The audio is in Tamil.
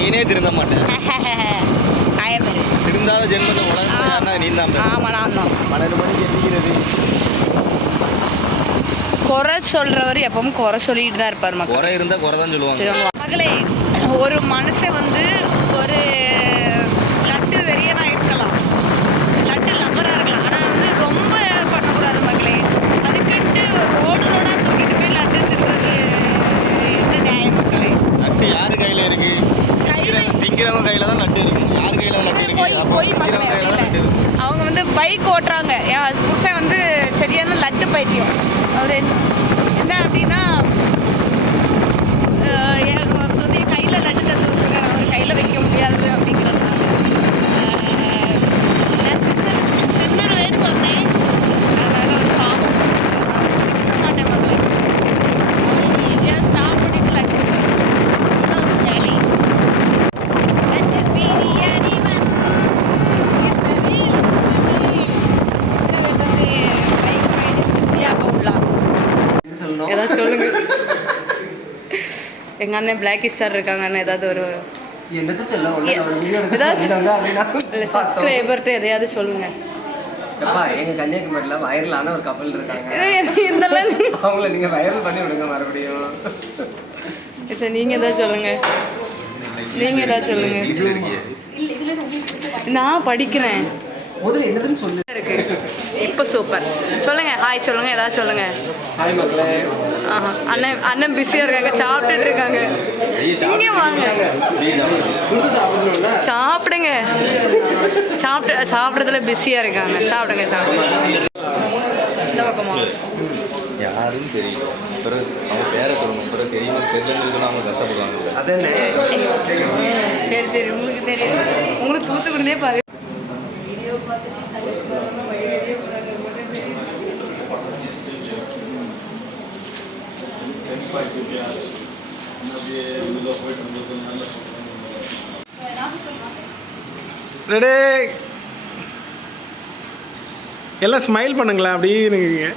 நீனே திருந்த மாட்டேன். திருந்தாத ஜென்மத்தை உலகம்னா நீ தான். ஆமாம் நான் தான். 12 மணிக்கு எந்திக்கிறது. குறை சொல்கிறவர் எப்பவும் குறை சொல்லிட்டு தான் இருப்பார். மக்கள் குறை இருந்தால் குறை தான் சொல்லுவாங்க. சரி மகளே, ஒரு மனுஷன் வந்து ஒரு லட்டு வெறியனாக இருக்கலாம், லட்டு லவராக இருக்கலாம், ஆனால் வந்து ரொம்ப பண்ணக்கூடாது மகளே. அதுக்கிட்டு ரோடாக தூக்கிட்டு போய் லட்டு தின்றது என்ன நியாயம் மக்களே? லட்டு யாரு கையில் இருக்கு? திங்கிறவங்க கையில் தான் லட்டு இருக்கு. யார் கையில் லட்டு இருக்கு? போய் மக்களே இல்லை, அவங்க வந்து பைக் ஓட்டுறாங்க. என் புருஷன் வந்து சரியான லட்டு பைத்தியம். அவர் என்ன அப்படின்னா வந்து என் கையில் லட்டு தந்து வச்சுருக்காரு, அவர் கையில் வைக்க முடியாது அப்படிங்கிறதுனால நான் தின்னுருவேன்னு சொன்னேன். அதனால் ஒரு சாப்பிட மாட்டேன் மகளே. அவர் நீ எங்கேயாவது ஸ்டாப் பண்ணிட்டு லட்டு வேலை லட்டு பிரியாணி ஏதாவது சொல்லுங்க. எங்க அண்ணன் பிளாக் ஸ்டார் இருக்காங்க அண்ணன், ஏதாவது ஒரு சப்ஸ்கிரைபர்கிட்ட எதையாவது சொல்லுங்க. எங்க கன்னியாகுமரியில வைரலான ஒரு கப்பல் இருக்காங்க, இதெல்லாம் அவங்கள நீங்க வைரல் பண்ணி விடுங்க மறுபடியும். இதை நீங்க ஏதாவது சொல்லுங்க. நீங்க ஏதாவது சொல்லுங்க. நான் படிக்கிறேன். முதல்ல என்னதுன்னு சொல்லு. இருக்கு இப்போ சூப்பர். சொல்லுங்க, ஹாய் சொல்லுங்க, ஏதாவது சொல்லுங்க. ஹாய் மக்களே. அண்ணன் அண்ணன் பிஸியாக இருக்காங்க, சாப்பிட்டுட்டு இருக்காங்க. இங்கே வாங்க, சாப்பிடுங்க. சாப்பிட்றதுல பிஸியாக இருக்காங்க. சாப்பிடுங்க சாப்பிடுங்க. இந்த பக்கமா யாரும் தெரியும். பிறகு அவங்க பேரை சொல்லணும். பிறகு தெரியுமா தெரியலன்னு அவங்க கஷ்டப்படுவாங்க. அதானே. சரி சரி, உங்களுக்கு தெரியும். உங்களுக்கு தூத்துக்குடியே பாரு. ரெடே எல்லாம் ஸ்மைல் பண்ணுங்களேன். அப்படியே